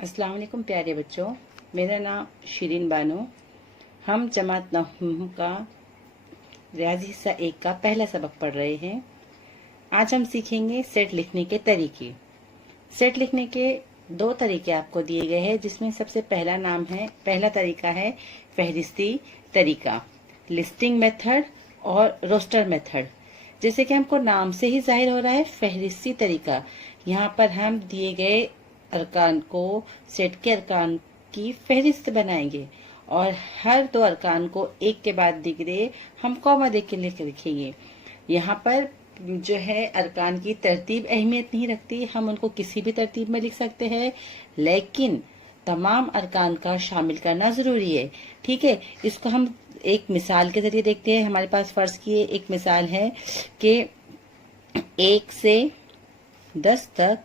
अस्सलाम वालेकुम प्यारे बच्चों, मेरा नाम शिरीन बानो। हम जमात नहूम का रियाजी हिस्सा 1 का पहला सबक पढ़ रहे हैं। आज हम सीखेंगे सेट लिखने के तरीके। सेट लिखने के 2 तरीके आपको दिए गए हैं, जिसमें सबसे पहला तरीका है फहरिस्ती तरीका, लिस्टिंग मेथड और रोस्टर मेथड। जैसे कि हमको नाम से ही जाहिर हो रहा है, फहरिस्ती तरीका। यहाँ पर हम दिए गए अरकान को, सेट के अरकान की फहरिस्त बनाएंगे और हर 2 अरकान को एक के बाद दिगरे हम कॉमा दे के लिखेंगे। यहाँ पर जो है अरकान की तरतीब अहमियत नहीं रखती, हम उनको किसी भी तरतीब में लिख सकते हैं, लेकिन तमाम अरकान का शामिल करना जरूरी है। ठीक है, इसको हम एक मिसाल के जरिए देखते हैं। हमारे पास फर्ज की एक मिसाल है कि 1 से 10 तक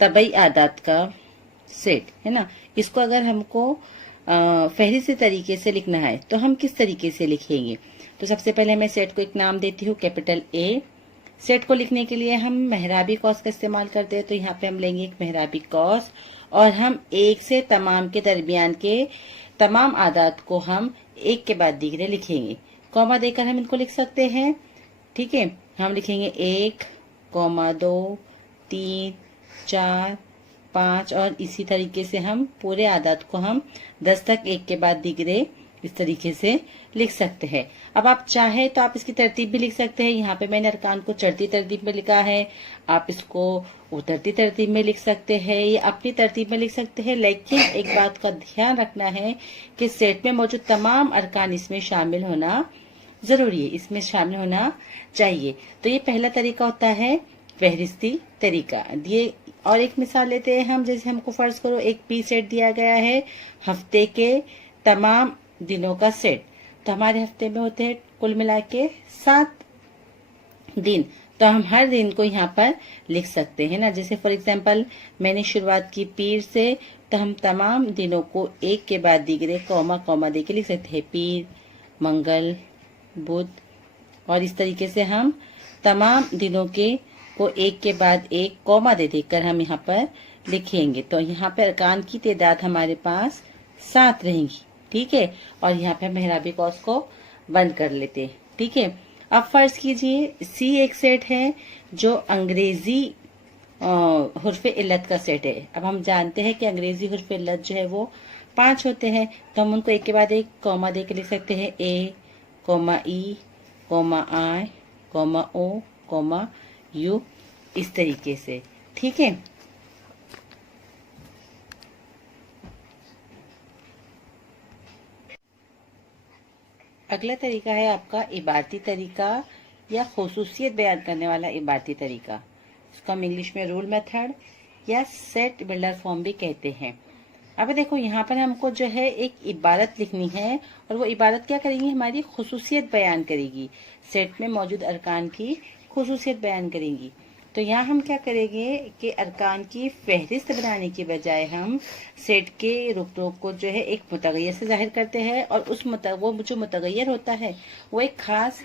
तबई आदात का सेट है ना। इसको अगर हमको फहरिस्ती तरीके से लिखना है तो हम किस तरीके से लिखेंगे? तो सबसे पहले मैं सेट को एक नाम देती हूँ, कैपिटल ए। सेट को लिखने के लिए हम मेहराबी कौस का इस्तेमाल करते हैं, तो यहाँ पे हम लेंगे एक मेहराबी कौस और हम 1 से तमाम के दरमियान के तमाम आदात को हम एक के बाद दीगरे लिखेंगे। कॉमा देकर हम इनको लिख सकते हैं। ठीक है, हम लिखेंगे 1, 2, 3, 4, 5 और इसी तरीके से हम पूरे आदात को हम 10 तक एक के बाद दिगरे इस तरीके से लिख सकते हैं। अब आप चाहे तो आप इसकी तरतीब भी लिख सकते हैं। यहाँ पे मैंने अरकान को चढ़ती तरतीब में लिखा है, आप इसको उतरती तरतीब में लिख सकते हैं या अपनी तरतीब में लिख सकते हैं। लेकिन एक बात का ध्यान रखना है कि सेट में मौजूद तमाम अरकान इसमें शामिल होना जरूरी है, इसमें शामिल होना चाहिए। तो ये पहला तरीका होता है फहरिस्ती तरीका। दिए और एक मिसाल लेते हैं हम। जैसे हमको फर्ज करो एक पी सेट दिया गया है, हफ्ते के तमाम दिनों का सेट। तो हमारे हफ्ते में होते हैं कुल मिला के 7 दिन, तो हम हर दिन को यहाँ पर लिख सकते हैं ना। जैसे फॉर एग्जांपल मैंने शुरुआत की पीर से, तो हम तमाम दिनों को एक के बाद दिगरे कॉमा कॉमा दे के लिख सकते हैं, पीर, मंगल, बुध, और इस तरीके से हम तमाम दिनों के को एक के बाद एक कॉमा दे देकर हम यहाँ पर लिखेंगे। तो यहाँ पर अरकान की तादाद हमारे पास 7 रहेंगी। ठीक है, और यहाँ पे मेहराबी कौस को बंद कर लेते हैं। ठीक है, अब फर्ज कीजिए सी एक सेट है जो अंग्रेजी हुर्फ इल्लत का सेट है। अब हम जानते हैं कि अंग्रेजी हुर्फ इल्लत जो है वो 5 होते हैं, तो हम उनको एक के बाद एक कॉमा दे के लिख सकते हैं, ए, ई, आई, ओ, यू, इस तरीके से। ठीक है, अगला तरीका है आपका इबारती तरीका या खुसूसियत बयान करने वाला इबारती तरीका। इसको हम इंग्लिश में रूल मेथड या सेट बिल्डर फॉर्म भी कहते हैं। अब देखो यहाँ पर हमको जो है एक इबारत लिखनी है और वो इबारत क्या करेगी, हमारी खुसूसियत बयान करेगी, सेट में मौजूद अरकान की खुसूसियत बयान करेंगी। तो यहाँ हम क्या करेंगे कि अरकान की फहरिस्त बनाने की बजाय हम सेट के रुकनों को जो है एक मुतगय्यर से जाहिर करते हैं, और वो जो मुतगय्यर होता है वो एक खास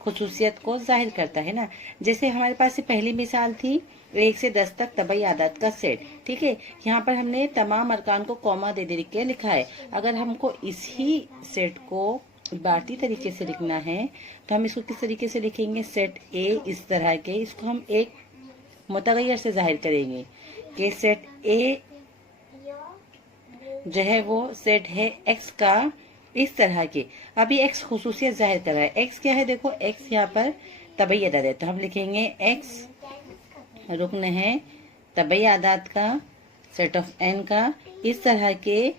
खुसूसियत को जाहिर करता है ना। जैसे हमारे पास ये पहली मिसाल थी 1 से 10 तक तबई आदात का सेट। ठीक है, यहाँ पर हमने तमाम अरकान को कॉमा दे दे के लिखा है। अगर हमको इसी सेट को इबारती तरीके से लिखना है तो हम इसको किस तरीके से लिखेंगे, सेट ए इस तरह के, इसको हम एक मुतगय्यर से जाहिर करेंगे कि सेट ए जो है वो सेट है एक्स का इस तरह के। अभी एक्स खुसूसियत जाहिर कर रहा है। एक्स क्या है, देखो एक्स यहाँ पर तबई आदात है, तो हम लिखेंगे एक्स रुकन है तबई आदात का, सेट ऑफ एन का, इस तरह के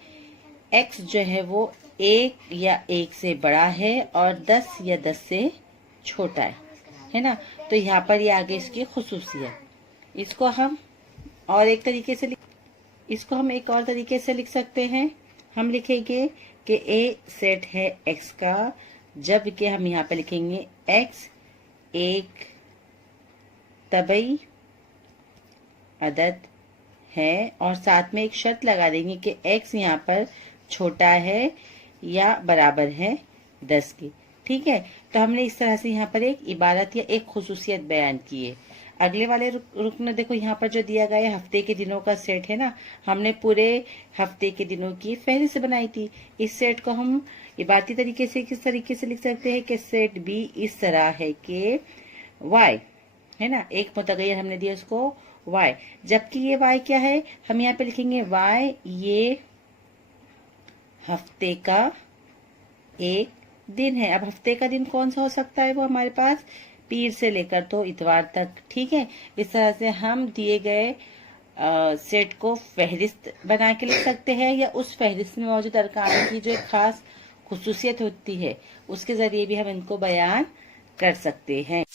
एक्स जो है वो 1 या 1 से बड़ा है और 10 या 10 से छोटा है ना। तो यहाँ पर ये आगे इसकी खुसूसियत। इसको हम एक और तरीके से लिख सकते हैं। हम लिखेंगे कि ए सेट है एक्स का, जबकि हम यहाँ पे लिखेंगे एक्स एक तबई अदद है, और साथ में एक शर्त लगा देंगे कि एक्स यहाँ पर छोटा है या बराबर है 10 की। ठीक है, तो हमने इस तरह से यहाँ पर एक इबारत या एक खुसूसियत बयान की है। अगले वाले रुकन देखो यहाँ पर जो दिया गया है हफ्ते के दिनों का सेट है ना, हमने पूरे हफ्ते के दिनों की फहरिस्त बनाई थी। इस सेट को हम इबारती तरीके से किस तरीके से लिख सकते हैं कि सेट बी इस तरह है कि वाई है ना, एक मुतगैर हमने दिया उसको वाई, जबकि ये वाई क्या है, हम यहाँ पे लिखेंगे वाई ये हफ्ते का एक दिन है। अब हफ्ते का दिन कौन सा हो सकता है, वो हमारे पास पीर से लेकर तो इतवार तक। ठीक है, इस तरह से हम दिए गए सेट को फहरिस्त बना के लिख सकते हैं, या उस फहरिस्त में मौजूद अरकान की जो एक खास खुसूसियत होती है उसके जरिए भी हम इनको बयान कर सकते हैं।